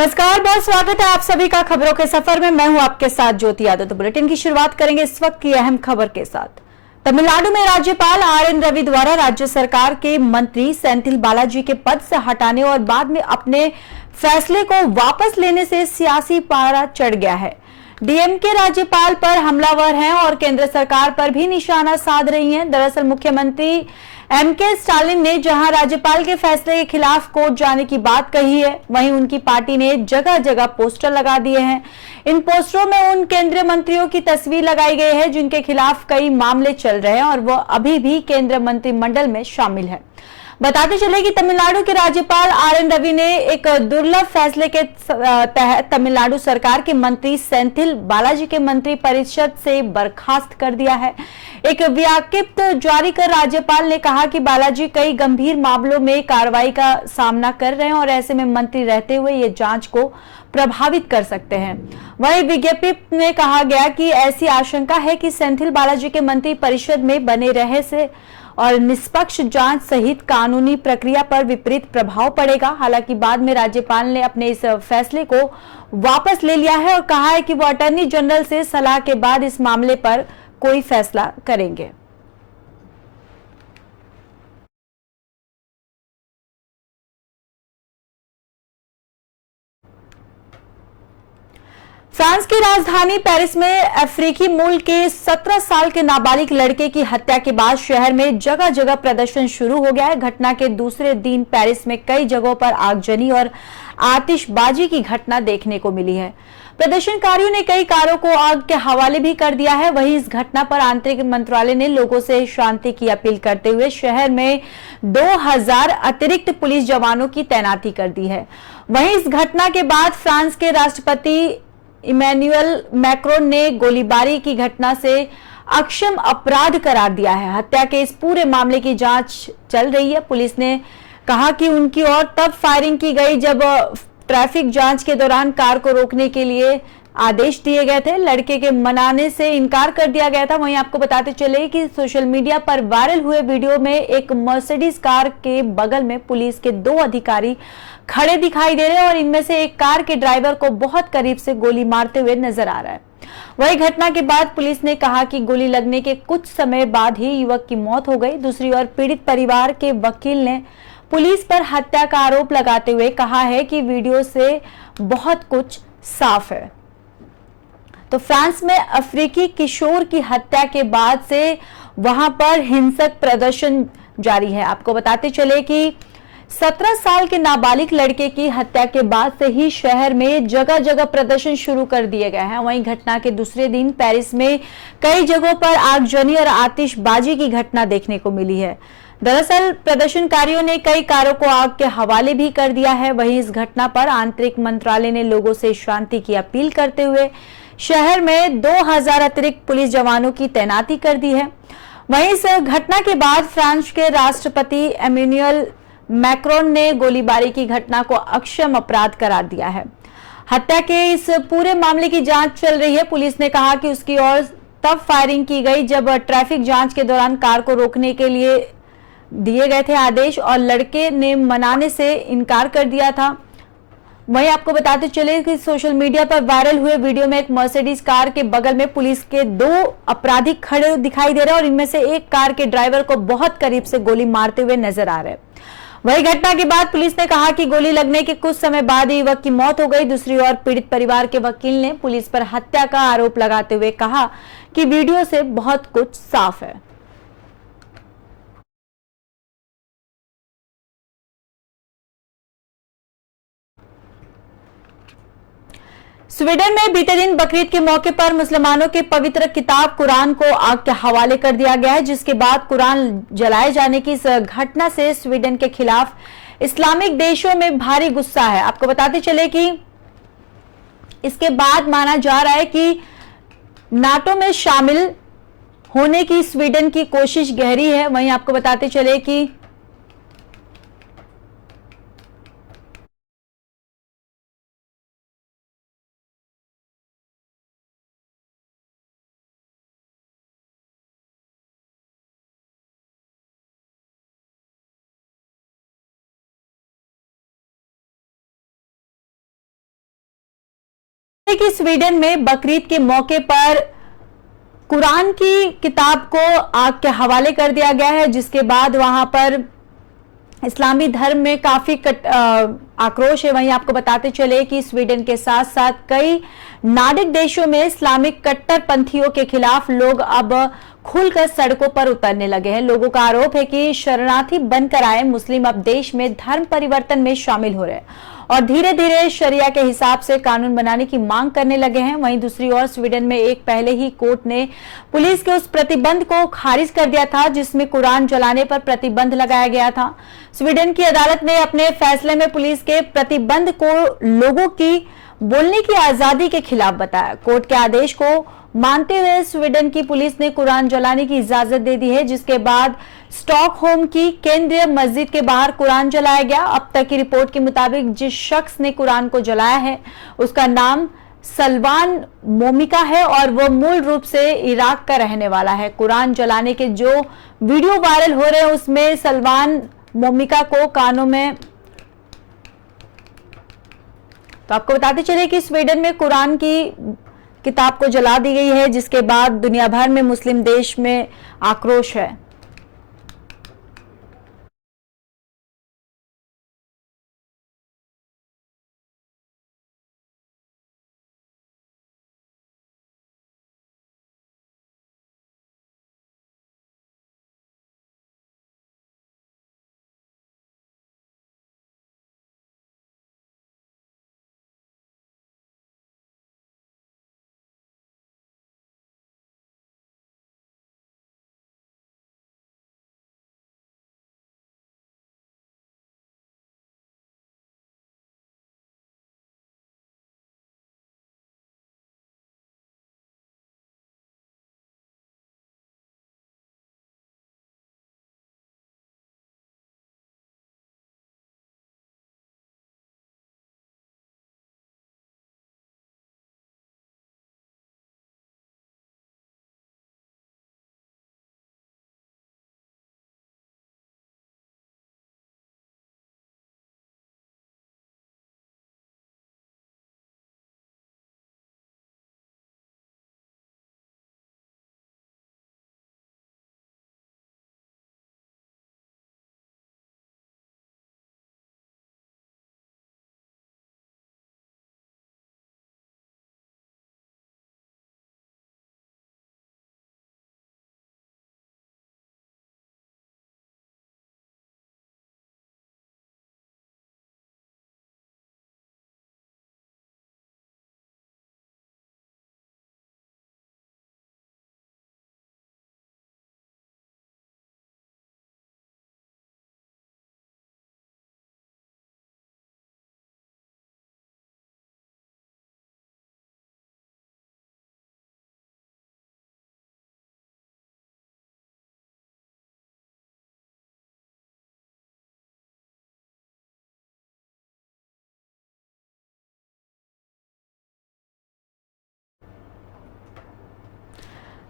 नमस्कार, बहुत स्वागत है आप सभी का खबरों के सफर में। मैं हूं आपके साथ ज्योति यादव। तो बुलेटिन की शुरुआत करेंगे इस वक्त की अहम खबर के साथ। तमिलनाडु में राज्यपाल आर.एन. रवि द्वारा राज्य सरकार के मंत्री सेंथिल बालाजी के पद से हटाने और बाद में अपने फैसले को वापस लेने से सियासी पारा चढ़ गया है। डीएमके राज्यपाल पर हमलावर हैं और केंद्र सरकार पर भी निशाना साध रही हैं। दरअसल मुख्यमंत्री एमके स्टालिन ने जहां राज्यपाल के फैसले के खिलाफ कोर्ट जाने की बात कही है, वहीं उनकी पार्टी ने जगह जगह पोस्टर लगा दिए हैं। इन पोस्टरों में उन केंद्रीय मंत्रियों की तस्वीर लगाई गई है जिनके खिलाफ कई मामले चल रहे हैं और वो अभी भी केंद्रीय मंत्रिमंडल में शामिल है। बताते चले कि तमिलनाडु के राज्यपाल आर.एन. रवि ने एक दुर्लभ फैसले के तहत तमिलनाडु सरकार के मंत्री सेंथिल बालाजी के मंत्री परिषद से बर्खास्त कर दिया है। एक ज्ञप्ति जारी कर राज्यपाल ने कहा कि बालाजी कई गंभीर मामलों में कार्रवाई का सामना कर रहे हैं और ऐसे में मंत्री रहते हुए ये जांच को प्रभावित कर सकते हैं। वहीं विज्ञप्ति में कहा गया कि ऐसी आशंका है कि सेंथिल बालाजी के मंत्री परिषद में बने रहे से और निष्पक्ष जांच सहित कानूनी प्रक्रिया पर विपरीत प्रभाव पड़ेगा। हालांकि बाद में राज्यपाल ने अपने इस फैसले को वापस ले लिया है और कहा है कि वो अटॉर्नी जनरल से सलाह के बाद इस मामले पर कोई फैसला करेंगे। फ्रांस की राजधानी पेरिस में अफ्रीकी मूल के 17 साल के नाबालिग लड़के की हत्या के बाद शहर में जगह जगह प्रदर्शन शुरू हो गया है। घटना के दूसरे दिन पेरिस में कई जगहों पर आगजनी और आतिशबाजी की घटना देखने को मिली है। प्रदर्शनकारियों ने कई कारों को आग के हवाले भी कर दिया है। वहीं इस घटना पर आंतरिक मंत्रालय ने लोगों से शांति की अपील करते हुए शहर में 2000 अतिरिक्त पुलिस जवानों की तैनाती कर दी है। वहीं इस घटना के बाद फ्रांस के राष्ट्रपति इमैनुअल मैक्रोन ने गोलीबारी की घटना से अक्षम अपराध करार दिया है। हत्या के इस पूरे मामले की जांच चल रही है। पुलिस ने कहा कि उनकी ओर तब फायरिंग की गई जब ट्रैफिक जांच के दौरान कार को रोकने के लिए आदेश दिए गए थे। लड़के के मनाने से इनकार कर दिया गया था। वहीं आपको बताते चले कि सोशल मीडिया पर वायरल हुए वीडियो में एक मर्सिडीज कार के बगल में पुलिस के 2 अधिकारी खड़े दिखाई दे रहे हैं और इनमें से एक कार के ड्राइवर को बहुत करीब से गोली मारते हुए नजर आ रहा है। वही घटना के बाद पुलिस ने कहा कि गोली लगने के कुछ समय बाद ही युवक की मौत हो गई। दूसरी ओर पीड़ित परिवार के वकील ने पुलिस पर हत्या का आरोप लगाते हुए कहा है कि वीडियो से बहुत कुछ साफ है। तो फ्रांस में अफ्रीकी किशोर की हत्या के बाद से वहां पर हिंसक प्रदर्शन जारी है। आपको बताते चले कि 17 साल के नाबालिग लड़के की हत्या के बाद से ही शहर में जगह जगह प्रदर्शन शुरू कर दिए गए हैं। वहीं घटना के दूसरे दिन पेरिस में कई जगहों पर आगजनी और आतिशबाजी की घटना देखने को मिली है। दरअसल प्रदर्शनकारियों ने कई कारों को आग के हवाले भी कर दिया है। वहीं इस घटना पर आंतरिक मंत्रालय ने लोगों से शांति की अपील करते हुए शहर में 2000 अतिरिक्त पुलिस जवानों की तैनाती कर दी है। वहीं इस घटना के बाद फ्रांस के राष्ट्रपति इमैनुअल मैक्रोन ने गोलीबारी की घटना को अक्षम अपराध करार दिया है। हत्या के इस पूरे मामले की जांच चल रही है। पुलिस ने कहा कि उसकी ओर तब फायरिंग की गई जब ट्रैफिक जांच के दौरान कार को रोकने के लिए दिए गए थे आदेश और लड़के ने मनाने से इनकार कर दिया था। वहीं आपको बताते चले कि सोशल मीडिया पर वायरल हुए वीडियो में एक मर्सिडीज कार के बगल में पुलिस के 2 अपराधी खड़े दिखाई दे रहे हैं और इनमें से एक कार के ड्राइवर को बहुत करीब से गोली मारते हुए नजर आ रहे हैं। वही घटना के बाद पुलिस ने कहा कि गोली लगने के कुछ समय बाद ही युवक की मौत हो गई। दूसरी ओर पीड़ित परिवार के वकील ने पुलिस पर हत्या का आरोप लगाते हुए कहा कि वीडियो से बहुत कुछ साफ है। स्वीडन में बीते दिन बकरीद के मौके पर मुसलमानों के पवित्र किताब कुरान को आग के हवाले कर दिया गया है, जिसके बाद कुरान जलाए जाने की इस घटना से स्वीडन के खिलाफ इस्लामिक देशों में भारी गुस्सा है। आपको बताते चले कि इसके बाद माना जा रहा है कि नाटो में शामिल होने की स्वीडन की कोशिश गहरी है। वहीं आपको बताते चले कि कि स्वीडन में बकरीद के मौके पर कुरान की किताब को आग के हवाले कर दिया गया है, जिसके बाद वहां पर इस्लामी धर्म में काफी आक्रोश है। वहीं आपको बताते चले कि स्वीडन के साथ साथ कई नार्डिक देशों में इस्लामिक कट्टरपंथियों के खिलाफ लोग अब खुलकर सड़कों पर उतरने लगे हैं। लोगों का आरोप है कि शरणार्थी बनकर आए मुस्लिम अब देश में धर्म परिवर्तन में शामिल हो रहे हैं और धीरे धीरे शरिया के हिसाब से कानून बनाने की मांग करने लगे हैं। वहीं दूसरी ओर स्वीडन में एक पहले ही कोर्ट ने पुलिस के उस प्रतिबंध को खारिज कर दिया था जिसमें कुरान जलाने पर प्रतिबंध लगाया गया था। स्वीडन की अदालत ने अपने फैसले में पुलिस के प्रतिबंध को लोगों की बोलने की आजादी के खिलाफ बताया। कोर्ट के आदेश को मानते हुए स्वीडन की पुलिस ने कुरान जलाने की इजाजत दे दी है, जिसके बाद स्टॉकहोम की केंद्रीय मस्जिद के बाहर कुरान जलाया गया। अब तक की रिपोर्ट के मुताबिक जिस शख्स ने कुरान को जलाया है उसका नाम सलवान मोमिका है और वो मूल रूप से इराक का रहने वाला है। कुरान जलाने के जो वीडियो वायरल हो रहे हैं उसमें सलवान मोमिका को कानों में, तो आपको बताते चले कि स्वीडन में कुरान की किताब को जला दी गई है, जिसके बाद दुनिया भर में मुस्लिम देश में आक्रोश है।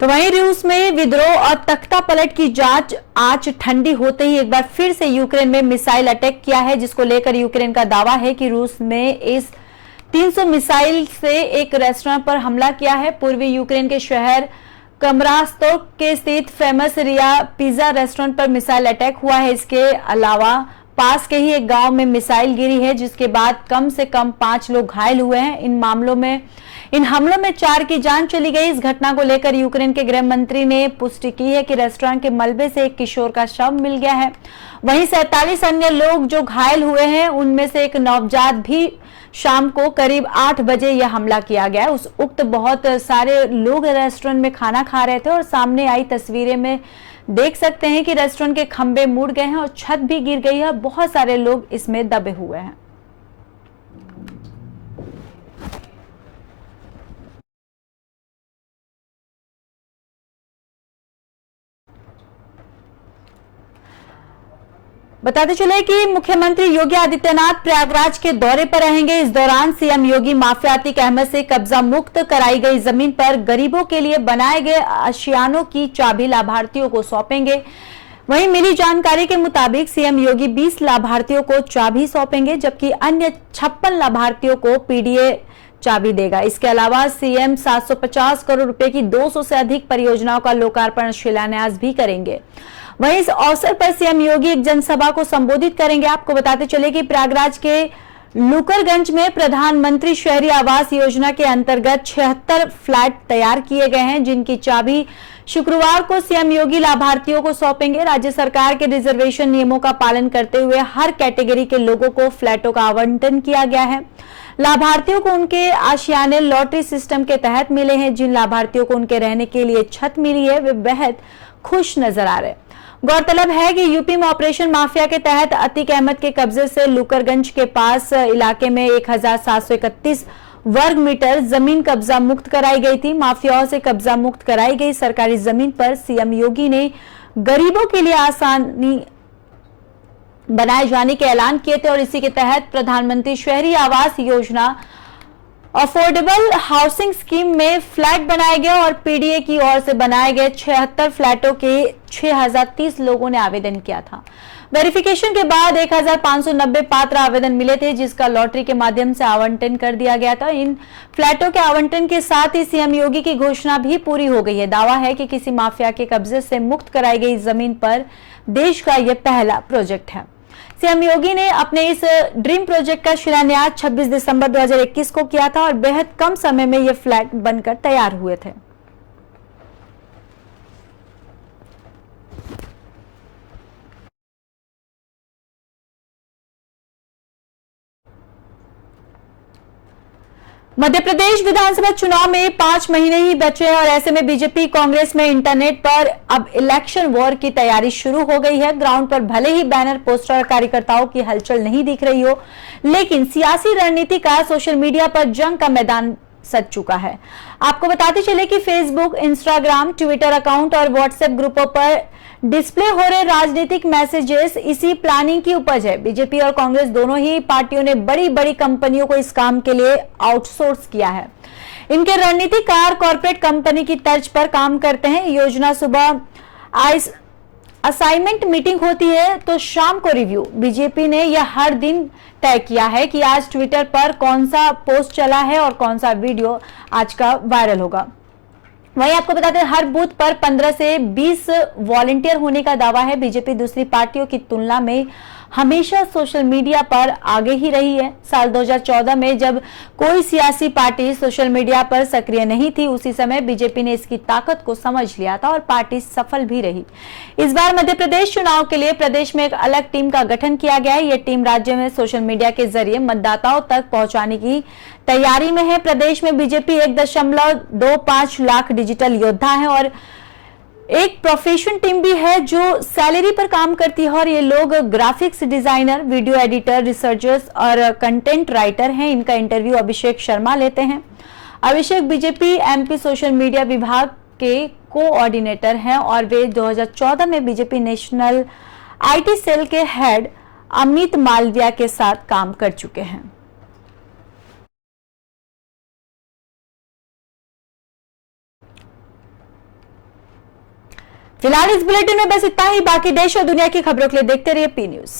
तो वहीं रूस में विद्रोह और तख्ता पलट की जांच आज ठंडी होते ही एक बार फिर से यूक्रेन में मिसाइल अटैक किया है, जिसको लेकर यूक्रेन का दावा है कि रूस ने इस 300 मिसाइल से एक रेस्टोरेंट पर हमला किया है। पूर्वी यूक्रेन के शहर कमरास्तोक के स्थित फेमस रिया पिज्जा रेस्टोरेंट पर मिसाइल अटैक हुआ है। इसके अलावा पास के ही एक गांव में मिसाइल गिरी है, जिसके बाद कम से कम 5 लोग घायल हुए हैं। इन हमलों में 4 की जान चली गई। इस घटना को लेकर यूक्रेन के गृह मंत्री ने पुष्टि की है कि रेस्टोरेंट के मलबे से एक किशोर का शव मिल गया है। वहीं 47 अन्य लोग जो घायल हुए हैं उनमें से एक नवजात भी। शाम को करीब 8 बजे यह हमला किया गया। उस उक्त बहुत सारे लोग रेस्टोरेंट में खाना खा रहे थे और सामने आई तस्वीरें में देख सकते हैं कि रेस्टोरेंट के खंभे मुड़ गए हैं और छत भी गिर गई है और बहुत सारे लोग इसमें दबे हुए हैं। बताते चले कि मुख्यमंत्री योगी आदित्यनाथ प्रयागराज के दौरे पर रहेंगे। इस दौरान सीएम योगी माफिया अतीक अहमद से कब्जा मुक्त कराई गई जमीन पर गरीबों के लिए बनाए गए आशियानों की चाबी लाभार्थियों को सौंपेंगे। वहीं मिली जानकारी के मुताबिक सीएम योगी 20 लाभार्थियों को चाबी सौंपेंगे, जबकि अन्य 56 लाभार्थियों को पीडीए चाबी देगा। इसके अलावा सीएम 750 करोड़ रुपए की 200 से अधिक परियोजनाओं का लोकार्पण शिलान्यास भी करेंगे। वहीं इस अवसर पर सीएम योगी एक जनसभा को संबोधित करेंगे। आपको बताते चले कि प्रयागराज के लुकरगंज में प्रधानमंत्री शहरी आवास योजना के अंतर्गत 76 फ्लैट तैयार किए गए हैं, जिनकी चाबी शुक्रवार को सीएम योगी लाभार्थियों को सौंपेंगे। राज्य सरकार के रिजर्वेशन नियमों का पालन करते हुए हर कैटेगरी के लोगों को फ्लैटों का आवंटन किया गया है। लाभार्थियों को उनके आशियाने लॉटरी सिस्टम के तहत मिले हैं। जिन लाभार्थियों को उनके रहने के लिए छत मिली है वे बेहद खुश नजर आ रहे। गौरतलब है कि यूपी में ऑपरेशन माफिया के तहत अतीक अहमद के कब्जे से लुकरगंज के पास इलाके में 1731 वर्ग मीटर जमीन कब्जा मुक्त कराई गई थी। माफियाओं से कब्जा मुक्त कराई गई सरकारी जमीन पर सीएम योगी ने गरीबों के लिए आसानी बनाए जाने के ऐलान किए थे और इसी के तहत प्रधानमंत्री शहरी Awas Yojana affordable housing scheme में फ्लैट बनाए गए और पीडीए की ओर से बनाए गए 76 फ्लैटों के 6030 लोगों ने आवेदन किया था। वेरिफिकेशन के बाद 1590 पात्र आवेदन मिले थे, जिसका लॉटरी के माध्यम से आवंटन कर दिया गया था। इन फ्लैटों के आवंटन के साथ ही सीएम योगी की घोषणा भी पूरी हो गई है। दावा है कि किसी माफिया के कब्जे से मुक्त कराई गई जमीन पर देश का यह पहला प्रोजेक्ट है। सीएम योगी ने अपने इस ड्रीम प्रोजेक्ट का शिलान्यास 26 दिसंबर 2021 को किया था और बेहद कम समय में ये फ्लैट बनकर तैयार हुए थे। मध्य प्रदेश विधानसभा चुनाव में 5 महीने ही बचे हैं और ऐसे में बीजेपी कांग्रेस में इंटरनेट पर अब इलेक्शन वॉर की तैयारी शुरू हो गई है। ग्राउंड पर भले ही बैनर, पोस्टर और कार्यकर्ताओं की हलचल नहीं दिख रही हो, लेकिन सियासी रणनीति का सोशल मीडिया पर जंग का मैदान सज चुका है। आपको बताते चले कि फेसबुक, इंस्टाग्राम, ट्विटर अकाउंट और व्हाट्सएप ग्रुपों पर डिस्प्ले हो रहे राजनीतिक मैसेजेस इसी प्लानिंग की उपज है। बीजेपी और कांग्रेस दोनों ही पार्टियों ने बड़ी बड़ी कंपनियों को इस काम के लिए आउटसोर्स किया है। इनके रणनीतिकार कॉर्पोरेट कंपनी की तर्ज पर काम करते हैं। योजना सुबह असाइनमेंट मीटिंग होती है तो शाम को रिव्यू। बीजेपी ने यह हर दिन तय किया है कि आज ट्विटर पर कौन सा पोस्ट चला है और कौन सा वीडियो आज का वायरल होगा। वहीं आपको बताते हैं हर बूथ पर 15 से 20 वॉलंटियर होने का दावा है। बीजेपी दूसरी पार्टियों की तुलना में हमेशा सोशल मीडिया पर आगे ही रही है। साल 2014 में जब कोई सियासी पार्टी सोशल मीडिया पर सक्रिय नहीं थी, उसी समय बीजेपी ने इसकी ताकत को समझ लिया था और पार्टी सफल भी रही। इस बार मध्य प्रदेश चुनाव के लिए प्रदेश में एक अलग टीम का गठन किया गया है। यह टीम राज्य में सोशल मीडिया के जरिए मतदाताओं तक पहुंचाने की तैयारी में है। प्रदेश में बीजेपी 1.25 लाख डिजिटल योद्धा है और एक प्रोफेशन टीम भी है जो सैलरी पर काम करती है और ये लोग graphics designer, video editor, researchers और कंटेंट राइटर हैं। इनका इंटरव्यू अभिषेक शर्मा लेते हैं। अभिषेक बीजेपी एमपी सोशल मीडिया विभाग के कोऑर्डिनेटर हैं और वे 2014 में बीजेपी नेशनल आईटी सेल के हेड अमित मालविया के साथ काम कर चुके हैं। फिलहाल इस बुलेटिन में बस इतना ही। बाकी देश और दुनिया की खबरों के लिए देखते रहिए पी न्यूज।